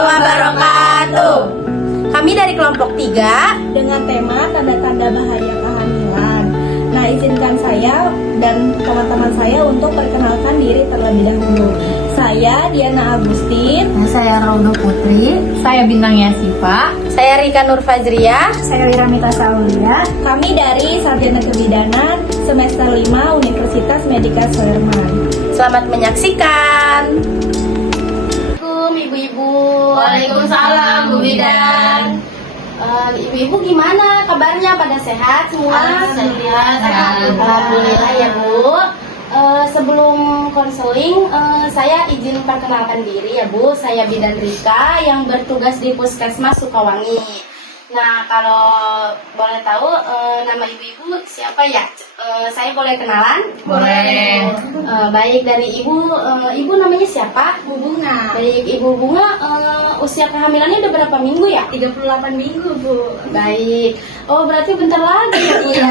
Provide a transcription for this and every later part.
wabarakatuh. Kami dari kelompok 3 dengan tema tanda-tanda bahaya kehamilan. Nah, izinkan saya dan teman-teman saya untuk perkenalkan diri terlebih dahulu. Saya Diana Agustin. Saya Roga Putri. Saya Bintang Yasifa. Saya Rika Nur Fajriah. Saya Wiramita Saulia. Kami dari Sarjana Kebidanan semester 5 Universitas Medika Suherman. Selamat menyaksikan. Ibu-ibu. Waalaikumsalam, Bu Bidan. Ibu-ibu gimana kabarnya? Pada sehat semua? Alhamdulillah ya Bu. Sebelum konseling, saya izin perkenalkan diri ya Bu. Saya Bidan Rika yang bertugas di Puskesmas Sukawangi. Nah, kalau boleh tahu nama ibu-ibu siapa ya? Saya boleh kenalan? Boleh. Baik, dari ibu namanya siapa? Bu Bunga. Baik, Ibu Bunga, usia kehamilannya udah berapa minggu ya? 38 minggu, Bu. Baik. Oh, berarti bentar lagi ya, Bu ya.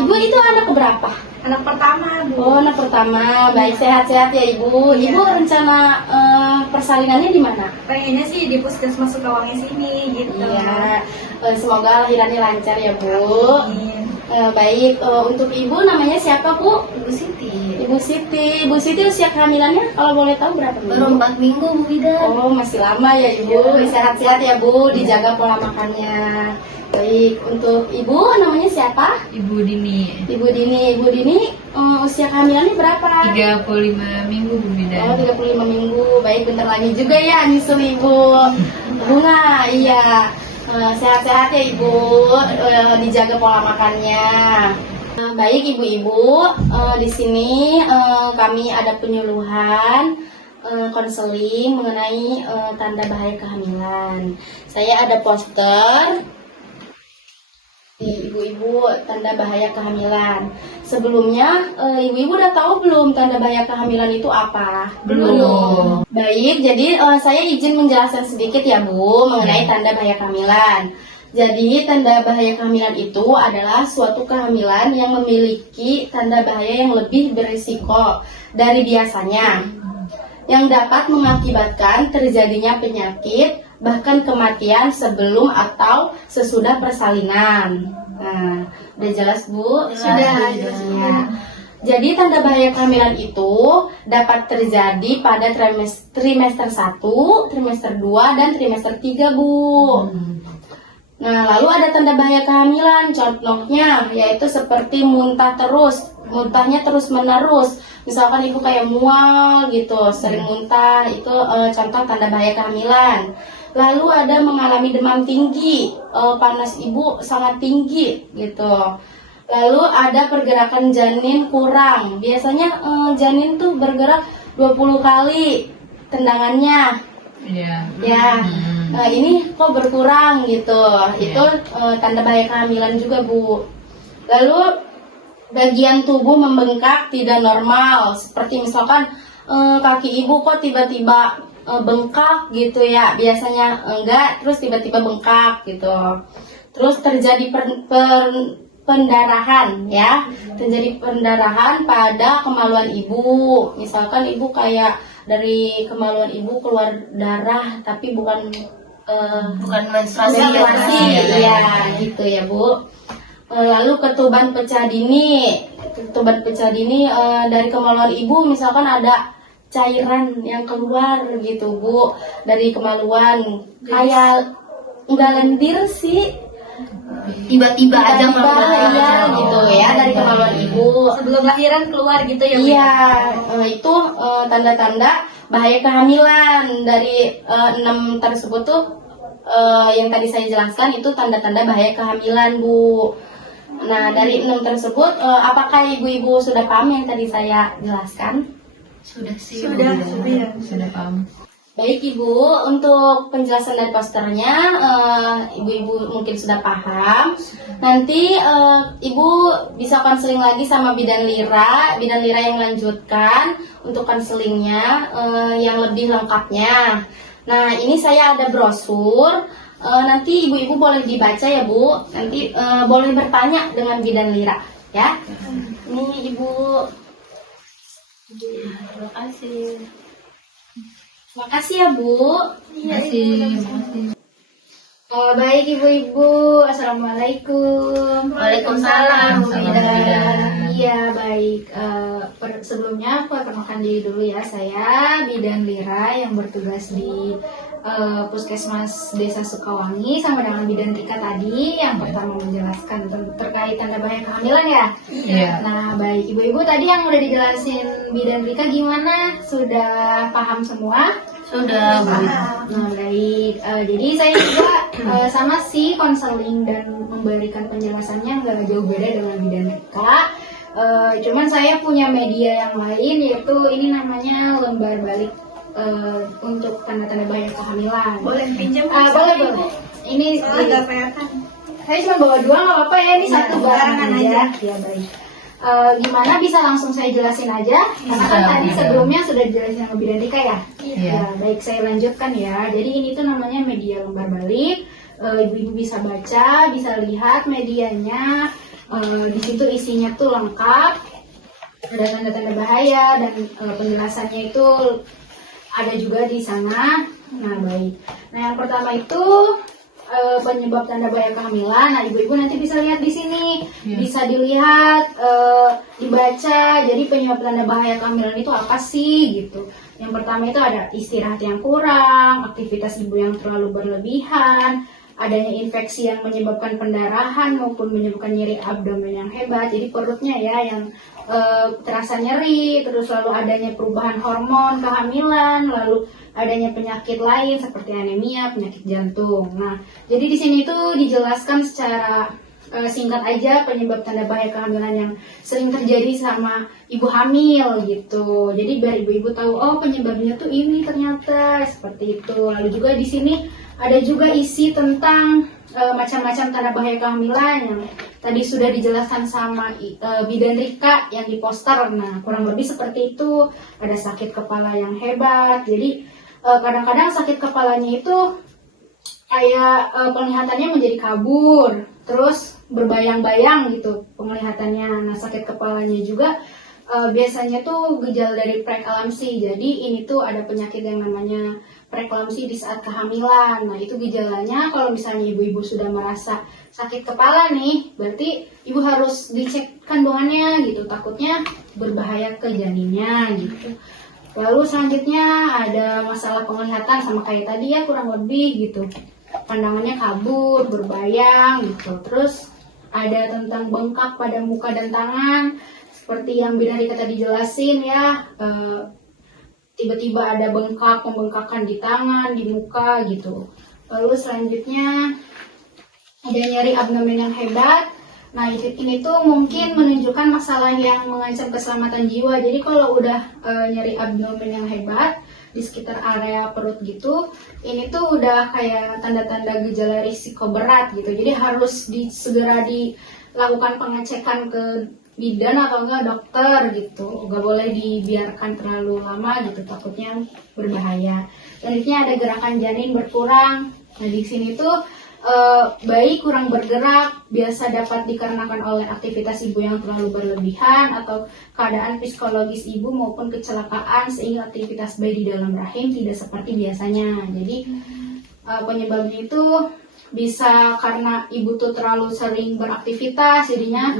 Ibu itu anak keberapa? Anak pertama, Bu. Oh, anak pertama. Baik, sehat-sehat ya, Ibu. Iya. Ibu rencana persalinannya di mana? Pengennya sih di Puskesmas Sukawangi sini gitu. Iya. Semoga lahirannya lancar ya, Bu. Amin. Baik, untuk Ibu namanya siapa, Bu? Ibu Siti. Ibu Siti. Ibu Siti usia kehamilannya kalau boleh tahu berapa minggu? Baru 4 minggu, Bu Bidan. Oh, masih lama ya Ibu. Sehat-sehat ya Bu, dijaga pola makannya. Baik, untuk Ibu namanya siapa? Ibu Dini. Ibu Dini. Ibu Dini usia kehamilannya berapa? 35 minggu, Bu Oh, Bidan. 35 minggu. Baik, bentar lagi juga ya nyusul Ibu. Bunga, iya. Sehat-sehat ya Ibu, dijaga pola makannya. Baik ibu-ibu, di sini kami ada penyuluhan konseling mengenai tanda bahaya kehamilan. Saya ada poster. Ibu-ibu, tanda bahaya kehamilan. Sebelumnya, ibu-ibu udah tahu belum tanda bahaya kehamilan itu apa? Belum. Baik, jadi saya izin menjelaskan sedikit ya Bu mengenai tanda bahaya kehamilan. Jadi tanda bahaya kehamilan itu adalah suatu kehamilan yang memiliki tanda bahaya yang lebih berisiko dari biasanya, yang dapat mengakibatkan terjadinya penyakit bahkan kematian sebelum atau sesudah persalinan. Nah, udah jelas Bu? Sudah. Ya. Jadi tanda bahaya kehamilan itu dapat terjadi pada trimester 1, trimester 2, dan trimester 3 Bu. Nah, lalu ada tanda bahaya kehamilan, contohnya yaitu seperti muntah terus, muntahnya terus menerus. Misalkan ibu kayak mual gitu, sering muntah, itu contoh tanda bahaya kehamilan. Lalu ada mengalami demam tinggi, panas ibu sangat tinggi gitu. Lalu ada pergerakan janin kurang. Biasanya janin tuh bergerak 20 kali tendangannya. Iya. Ya, ini kok berkurang gitu. Itu tanda bahaya kehamilan juga Bu. Lalu bagian tubuh membengkak tidak normal, seperti misalkan kaki ibu kok tiba-tiba bengkak gitu ya, biasanya enggak, terus tiba-tiba bengkak gitu. Terus terjadi pendarahan ya, terjadi pendarahan pada kemaluan ibu. Misalkan ibu kayak dari kemaluan ibu keluar darah tapi bukan menstruasi. ya gitu ya Bu. Lalu ketuban pecah dini. Ketuban pecah dini dari kemaluan ibu, misalkan ada cairan yang keluar gitu Bu dari kemaluan, kayak enggak lendir sih, Tiba-tiba aja keluar. ya gitu ya dari kemaluan ibu. Sebelum lahiran keluar gitu ya, Bu. Iya, itu tanda-tanda bahaya kehamilan. Dari 6 tersebut tuh yang tadi saya jelaskan itu tanda-tanda bahaya kehamilan Bu. Nah, dari 6 tersebut apakah ibu-ibu sudah paham yang tadi saya jelaskan? Sudah sih. Sudah, Bu sudah. Bidan. Sudah paham. Baik Ibu, untuk penjelasan dari posternya ibu-ibu mungkin sudah paham. Nanti Ibu bisa konseling lagi sama Bidan Lira yang melanjutkan untuk konselingnya yang lebih lengkapnya. Nah, ini saya ada brosur. Nanti ibu-ibu boleh dibaca ya Bu. Nanti boleh bertanya dengan Bidan Lira ya. Ini Ibu. Terima kasih. Makasih ya Bu. Makasih. Baik ibu-ibu, assalamualaikum. Waalaikumsalam, Bu Bidan. Iya baik. Sebelumnya aku perkenalkan diri dulu ya. Saya Bidan Lira yang bertugas di Puskesmas Desa Sukawangi sama dengan Bidan Rika tadi yang pertama menjelaskan terkait tanda bahaya kehamilan ya. Iya. Nah baik ibu-ibu tadi yang udah dijelasin Bidan Rika gimana? Sudah paham semua? Sudah, Bu. Nah baik, jadi saya juga sama sih konseling dan memberikan penjelasannya nggak jauh beda dengan Bidan Rika. Cuman saya punya media yang lain yaitu ini namanya lembar balik untuk tanda-tanda bahaya kehamilan. Boleh pinjam? Boleh. Ini Nggak kelihatan. saya cuma bawa dua nggak apa-apa ya, ini satu barengan barengan aja. aja. Ya baik. Gimana bisa langsung saya jelasin aja? Karena kan Bisa, tadi bisa. sebelumnya sudah dijelasin sama Bidan Rika ya. Iya. Ya, baik saya lanjutkan ya. Jadi ini tuh namanya media lembar balik. Ibu-ibu bisa baca, bisa lihat medianya. Di situ isinya tuh lengkap. Ada tanda-tanda bahaya dan penjelasannya itu ada juga di sana. Nah baik. Nah yang pertama itu penyebab tanda bahaya kehamilan. Nah ibu-ibu nanti bisa lihat di sini, Iya. bisa dilihat, dibaca. Jadi penyebab tanda bahaya kehamilan itu apa sih gitu? Yang pertama itu ada istirahat yang kurang, aktivitas ibu yang terlalu berlebihan, adanya infeksi yang menyebabkan pendarahan maupun menyebabkan nyeri abdomen yang hebat. Jadi perutnya ya yang terasa nyeri, terus lalu adanya perubahan hormon kehamilan, lalu adanya penyakit lain seperti anemia, penyakit jantung. Nah, jadi di sini tuh dijelaskan secara singkat aja penyebab tanda bahaya kehamilan yang sering terjadi sama ibu hamil gitu. Jadi biar ibu-ibu tahu oh penyebabnya tuh ini ternyata seperti itu. Lalu juga di sini ada juga isi tentang macam-macam tanda bahaya kehamilan yang tadi sudah dijelaskan sama Bidan Rika yang di poster. Nah, kurang lebih seperti itu. Ada sakit kepala yang hebat. Jadi kadang-kadang sakit kepalanya itu kayak penglihatannya menjadi kabur, terus berbayang-bayang gitu penglihatannya. Nah sakit kepalanya juga biasanya tuh gejala dari preeklamsi. Jadi ini tuh ada penyakit yang namanya preeklamsi di saat kehamilan. Nah itu gejalanya kalau misalnya ibu-ibu sudah merasa sakit kepala nih, berarti ibu harus dicek kandungannya gitu, takutnya berbahaya ke janinnya gitu. Lalu selanjutnya ada masalah penglihatan sama kayak tadi ya kurang lebih gitu. Pandangannya kabur, berbayang gitu. Terus ada tentang bengkak pada muka dan tangan. Seperti yang Bidan Rika tadi jelasin ya. Tiba-tiba ada pembengkakan di tangan, di muka gitu. Lalu selanjutnya ada nyeri abdomen yang hebat. Nah ini tuh mungkin menunjukkan masalah yang mengancam keselamatan jiwa. Jadi kalau udah nyeri abdomen yang hebat di sekitar area perut gitu, ini tuh udah kayak tanda-tanda gejala risiko berat gitu. Jadi harus segera dilakukan pengecekan ke bidan atau enggak dokter gitu. Gak boleh dibiarkan terlalu lama gitu, takutnya berbahaya. Selanjutnya ada gerakan janin berkurang. Nah di sini tuh bayi kurang bergerak biasa dapat dikarenakan oleh aktivitas ibu yang terlalu berlebihan atau keadaan psikologis ibu maupun kecelakaan sehingga aktivitas bayi di dalam rahim tidak seperti biasanya. Jadi penyebabnya itu bisa karena ibu tuh terlalu sering beraktivitas jadinya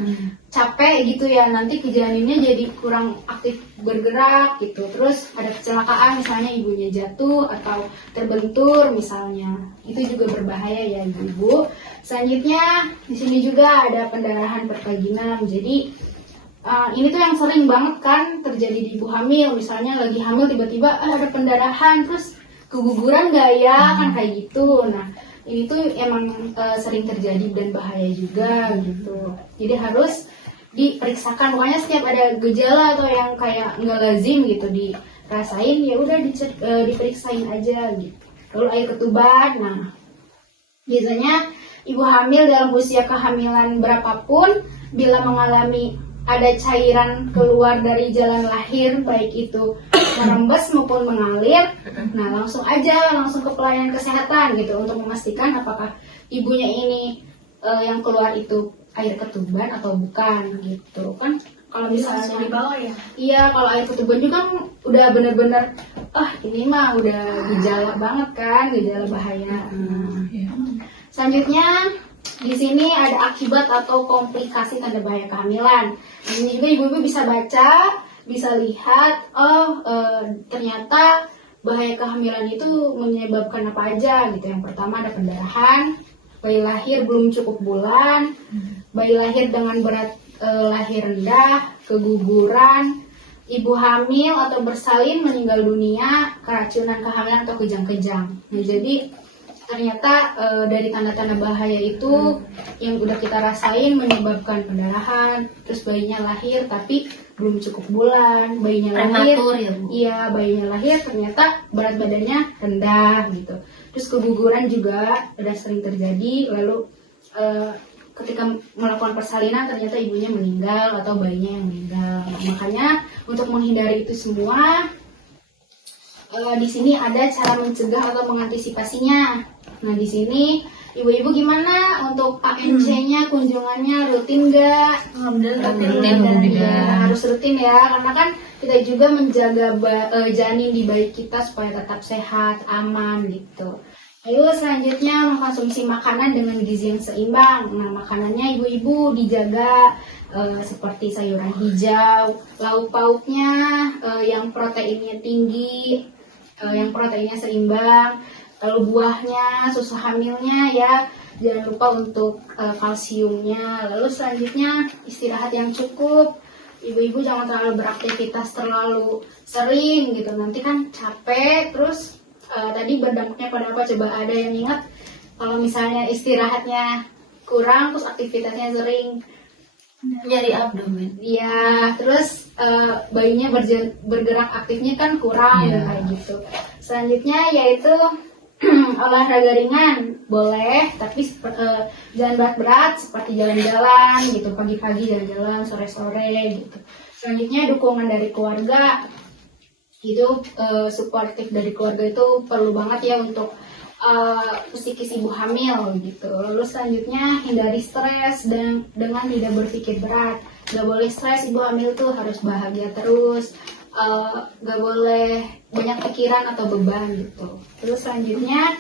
capek gitu ya, nanti ke janinnya jadi kurang aktif bergerak gitu. Terus ada kecelakaan misalnya ibunya jatuh atau terbentur misalnya, itu juga berbahaya ya ibu-ibu. Selanjutnya di sini juga ada pendarahan perkaginan. Jadi ini tuh yang sering banget kan terjadi di ibu hamil, misalnya lagi hamil tiba-tiba ada pendarahan terus keguguran gak ya kan kayak gitu. Nah ini tuh emang sering terjadi dan bahaya juga gitu. Jadi harus diperiksakan, pokoknya setiap ada gejala atau yang kayak nggak lazim gitu dirasain ya udah diperiksain aja gitu. Lalu air ketuban, nah biasanya ibu hamil dalam usia kehamilan berapapun bila mengalami ada cairan keluar dari jalan lahir baik itu merembes maupun mengalir, nah langsung ke pelayanan kesehatan gitu untuk memastikan apakah ibunya ini yang keluar itu air ketuban atau bukan gitu kan. Kalau misalnya di bawah ya. iya, kalau air ketuban juga kan udah benar-benar ini mah udah gejala banget kan, gejala bahaya. Selanjutnya di sini ada akibat atau komplikasi tanda bahaya kehamilan. Ini juga ibu-ibu bisa baca, bisa lihat, ternyata bahaya kehamilan itu menyebabkan apa aja gitu. Yang pertama ada pendarahan, bayi lahir belum cukup bulan, bayi lahir dengan berat lahir rendah, keguguran, ibu hamil atau bersalin meninggal dunia, keracunan kehamilan atau kejang-kejang. Nah, jadi ternyata dari tanda-tanda bahaya itu yang udah kita rasain menyebabkan pendarahan, terus bayinya lahir tapi belum cukup bulan, bayinya lahir, Prematur ya, Bu? iya bayinya lahir ternyata berat badannya rendah gitu. Terus keguguran juga udah sering terjadi, lalu ketika melakukan persalinan ternyata ibunya meninggal atau bayinya yang meninggal. Nah, makanya untuk menghindari itu semua di sini ada cara mencegah atau mengantisipasinya. Nah, di sini ibu-ibu gimana untuk ANC-nya, kunjungannya rutin nggak? Alhamdulillah Rutin, Ya, harus rutin ya, karena kan kita juga menjaga janin di bayi kita supaya tetap sehat, aman gitu. Lalu selanjutnya mengkonsumsi makanan dengan gizi yang seimbang. Nah, makanannya ibu-ibu dijaga seperti sayuran hijau, lauk pauknya yang proteinnya tinggi, yang proteinnya seimbang, lalu buahnya, susu hamilnya ya, jangan lupa untuk kalsiumnya. Lalu selanjutnya istirahat yang cukup. Ibu-ibu jangan terlalu beraktivitas terlalu sering gitu, nanti kan capek. Terus tadi berdampaknya pada apa? Coba ada yang ingat kalau misalnya istirahatnya kurang, terus aktivitasnya sering, Nyari abdomen. ya, terus bayinya bergerak aktifnya kan kurang Iya. kayak gitu. Selanjutnya yaitu olahraga ringan boleh, tapi jangan berat-berat seperti jalan-jalan gitu, pagi-pagi jalan-jalan, sore-sore gitu. Selanjutnya dukungan dari keluarga, itu suportif dari keluarga itu perlu banget ya untuk psikis ibu hamil gitu. Lalu selanjutnya hindari stres dan dengan tidak berpikir berat. Gak boleh stres, ibu hamil tuh harus bahagia terus. Gak boleh banyak pikiran atau beban gitu. Terus selanjutnya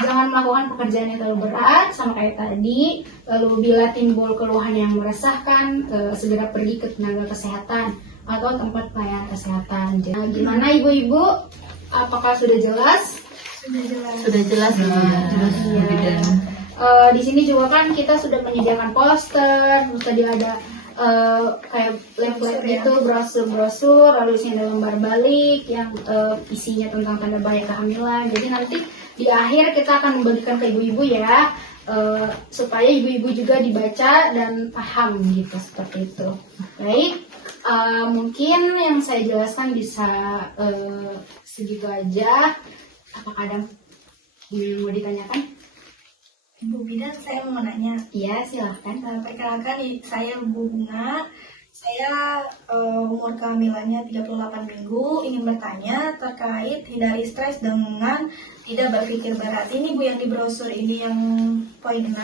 jangan melakukan pekerjaan yang terlalu berat sama kayak tadi. Lalu bila timbul keluhan yang meresahkan, segera pergi ke tenaga kesehatan atau tempat pelayanan kesehatan. Nah, gimana ibu-ibu? Apakah sudah jelas? Sudah jelas ya. Iya. Di sini juga kan kita sudah menyediakan poster, terus tadi ada kayak leaflet gitu, brosur-brosur, lalu sini ada lembar balik yang isinya tentang tanda bahaya kehamilan. Jadi nanti di akhir kita akan membagikan ke ibu-ibu ya, supaya ibu-ibu juga dibaca dan paham gitu, seperti itu. Baik, mungkin yang saya jelaskan bisa segitu aja. Apakah ada yang mau ditanyakan? Ibu Bidan, saya mau nanya. Iya, silahkan. Perkenalkan, saya Bu Bunga. Saya umur kehamilannya 38 minggu. Ingin bertanya terkait hindari stres dengan tidak berpikir berat. Ini Bu yang di brosur ini yang poin 6.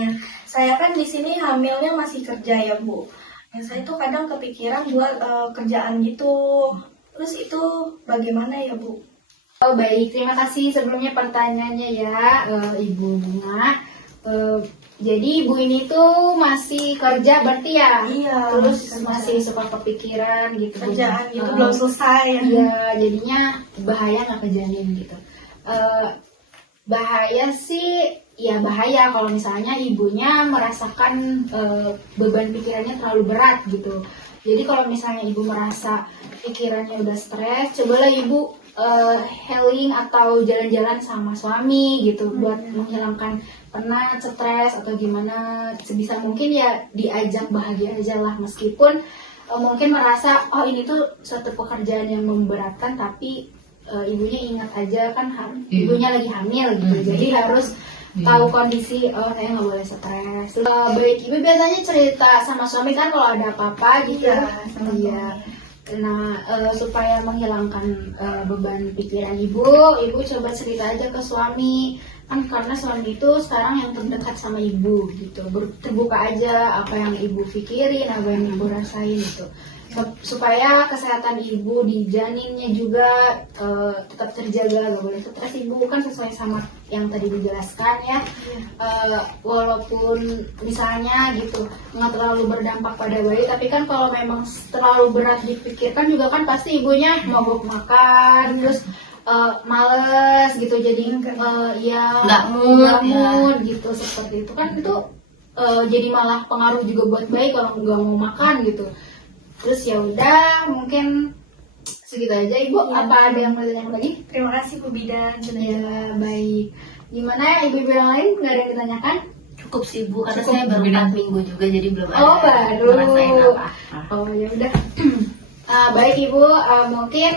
Ya, saya kan di sini hamilnya masih kerja ya Bu. Ya, saya tuh kadang kepikiran buat kerjaan gitu. Terus itu bagaimana ya Bu? Oh baik, terima kasih sebelumnya pertanyaannya ya, Ibu Bunga. Jadi Ibu ini tuh masih kerja berarti ya? Iya, Terus masih kerja. masih suka kepikiran gitu. Kerjaan gitu Eh, belum selesai. Iya, jadinya bahaya nggak ke janin gitu. Bahaya sih, ya bahaya kalau misalnya ibunya merasakan beban pikirannya terlalu berat gitu. Jadi kalau misalnya ibu merasa pikirannya udah stres, cobalah ibu healing atau jalan-jalan sama suami gitu buat menghilangkan penat, stres atau gimana. Sebisa mungkin ya diajak bahagia aja lah, meskipun mungkin merasa oh ini tuh suatu pekerjaan yang memberatkan, tapi ibunya ingat aja kan ibunya lagi hamil gitu, jadi harus tahu kondisi, oh saya nggak boleh stres. Baik, ibu biasanya cerita sama suami kan kalau ada apa-apa gitu. Iya, sama Iya. Nah, supaya menghilangkan beban pikiran ibu coba cerita aja ke suami kan, karena suami itu sekarang yang terdekat sama ibu gitu. Terbuka aja apa yang ibu pikirin, apa yang ibu rasain gitu. supaya kesehatan ibu di janinnya juga tetap terjaga, gak boleh stres ibu, kan sesuai sama yang tadi dijelaskan ya. Walaupun misalnya gitu nggak terlalu berdampak pada bayi, tapi kan kalau memang terlalu berat dipikirkan juga kan pasti ibunya mogok makan, terus males gitu, jadi ya Nggak mood, gitu, seperti itu kan itu jadi malah pengaruh juga buat bayi kalau nggak mau makan gitu. Terus ya udah, mungkin segitu aja ibu. Apa ada yang mau ditanyakan lagi? Terima kasih Bu Bidan. Ya baik. Gimana ya ibu-ibu yang lain, nggak ada yang ditanyakan? Cukup sih Bu, karena Cukup. saya baru 4 minggu juga, jadi belum ada Oh baru. ngerasain apa. Oh ya udah. Baik ibu, mungkin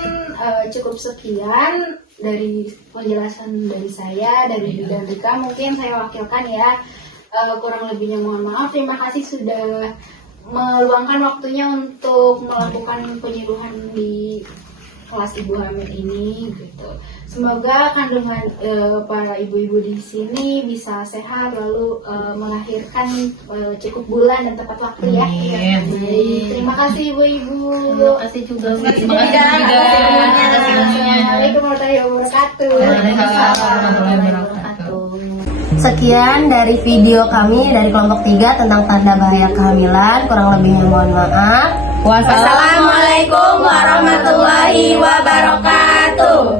cukup sekian dari penjelasan dari saya, dari Bidan Rika. Mungkin saya wakilkan ya. Kurang lebihnya mohon maaf. Terima kasih sudah meluangkan waktunya untuk melakukan penyuluhan di kelas ibu hamil ini gitu. Semoga kandungan para ibu-ibu di sini bisa sehat, lalu melahirkan cukup bulan dan tepat waktu ya. Baik, terima kasih ibu-ibu. Terima kasih juga Bu. Terima kasih, Bu Bidan. Assalamualaikum warahmatullahi wabarakatuh. Waalaikumsalam warahmatullahi wabarakatuh. Sekian dari video kami dari kelompok 3 tentang tanda bahaya kehamilan. Kurang lebihnya mohon maaf. Wassalamualaikum warahmatullahi wabarakatuh.